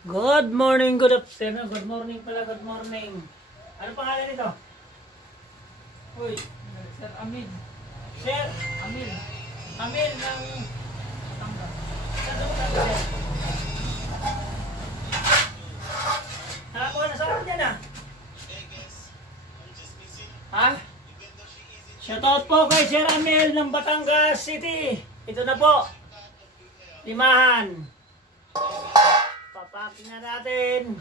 Good morning, good afternoon. Good morning pala, good morning. Ano pangalan nito? Uy, Sir Amin. Sir Amin. Amin ng Batangas. Saan ka Sir? Nakakuha na sa akin dyan ah. Ha? Shoutout po kay Sir Amel ng Batangas City. Ito na po. Limahan. Papakin na natin.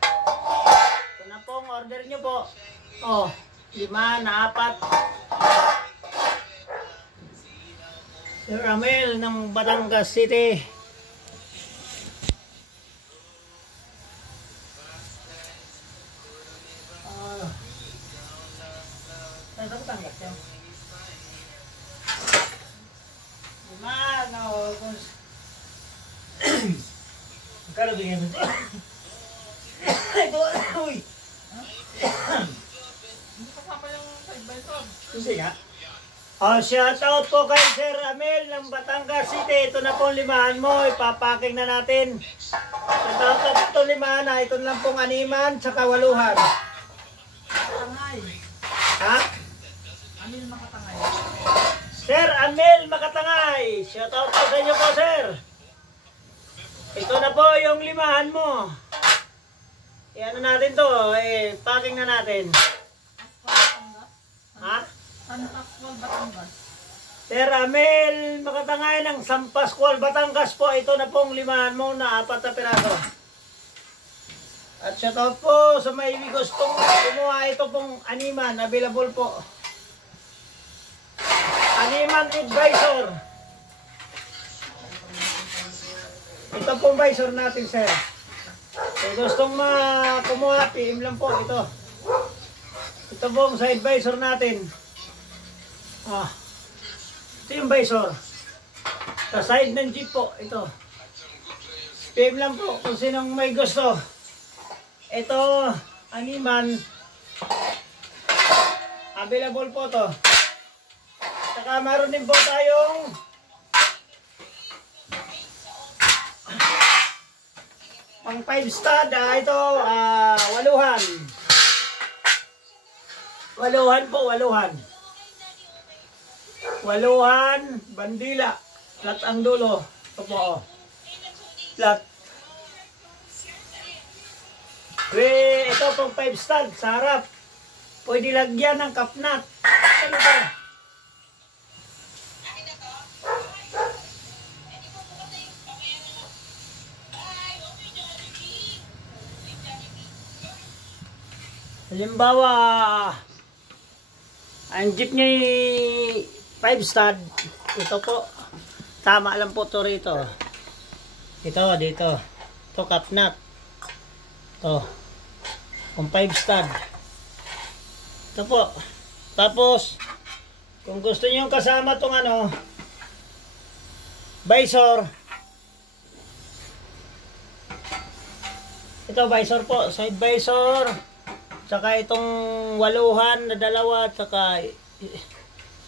Ito na pong order nyo po. Oh, 5 na 4. Sir Amel ng Batangas City. Saan sa Batangas yan? 5 na kung... Magkano bigyan mo ito? Ito, uy! Hindi kasama yung side by side. Kasi nga. Shoutout po kay Sir Amel ng Batangas City. Ito na pong 5 mo. Ipapaking na natin. Shoutout po ito 5 na. Ito lang pong 6 tsaka 8. Makatangay. Ha? Amin Makatangay. Sir Amel Makatangay. Shoutout po sa inyo po, sir. Ito na po yung 5 mo. Iano natin to. Packing na natin. Batangas. Ha? San Pascual, Batangas. Sir Amel Makatangay ng San Pascual, Batangas po. Ito na pong 5 mo na 4 na piraso. At shoutout po sa may gustong kumuha ito pong animan. Available po. Animan advisor. Ito pong visor natin, sir. Kung gustong kumuha, PM lang po ito. Ito pong side visor natin. Ito yung visor. Sa side ng jeep po, ito. PM lang po kung sinong may gusto. Ito, animan. Available po to. Saka meron din po tayong pang 5 stud. Ito, 8. 8 po, 8. 8, bandila. Flat ang dulo. Ito po, flat. Ito pong 5 stud sa harap. Pwede lagyan ng kapnat. Ano ito? Halimbawa, ang jeep niya 5 stud. Ito po. Tama lang po ito rito. Ito, dito. Ito, kapnat. Ito. Kung 5 stud. Ito po. Tapos, kung gusto niyo kasama itong visor. Ito, visor po. Side visor. Saka itong 8 na 2. Saka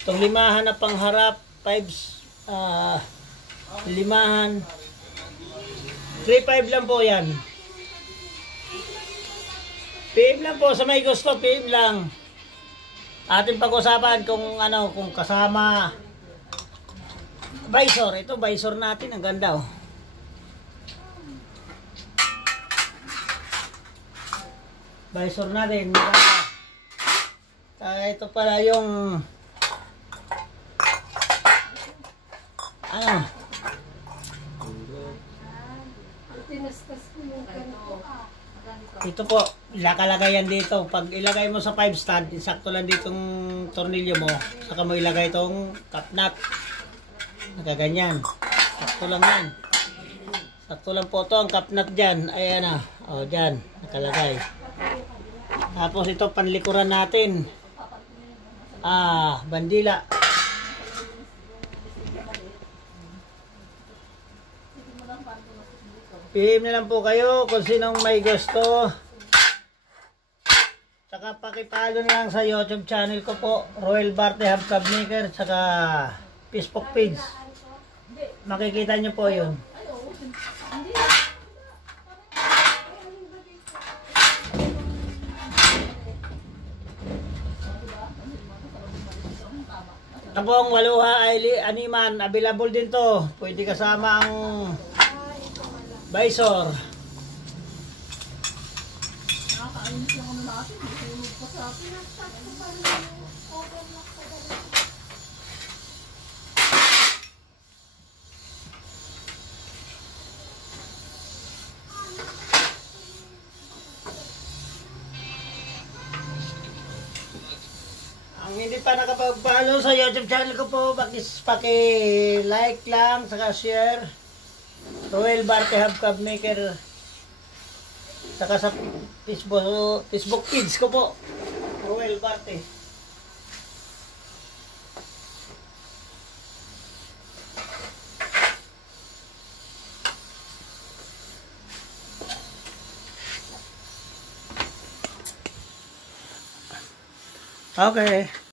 itong 5 na pangharap. 5, 5. 3.5 lang po yan. PM lang po sa may gusto, PM lang. Ating pag-usapan kung kung kasama visor. Ito visor natin, ang ganda oh. Visor natin, maganda. Ito pala yung ito po, nakalagayan dito. Pag ilagay mo sa 5 stud, insakto lang ditong tornilyo mo. Saka mo ilagay itong kapnat. Nakaganyan. Sakto lang yan. Sakto lang po ito ang kapnat dyan. Ayan na. O, dyan. Nakalagay. Tapos ito, panlikuran natin. Bandila. PM na lang po kayo kung sinong may gusto. Saka pakipalo na lang sa YouTube channel ko po, Royal Barte Hub Club Maker, saka Facebook page. Makikita nyo po yun. Tabong Waluha Animan, available din to. Pwede kasama ang Visor. Nakakainis yung ano natin. Hulog pa sa atin. Ang hindi pa nakapag-follow sa YouTube channel ko po, paki-like lang, saka share. Roel Barte Hub Cub Maker. Saka sa Facebook page ko po, Roel Barte. Okay.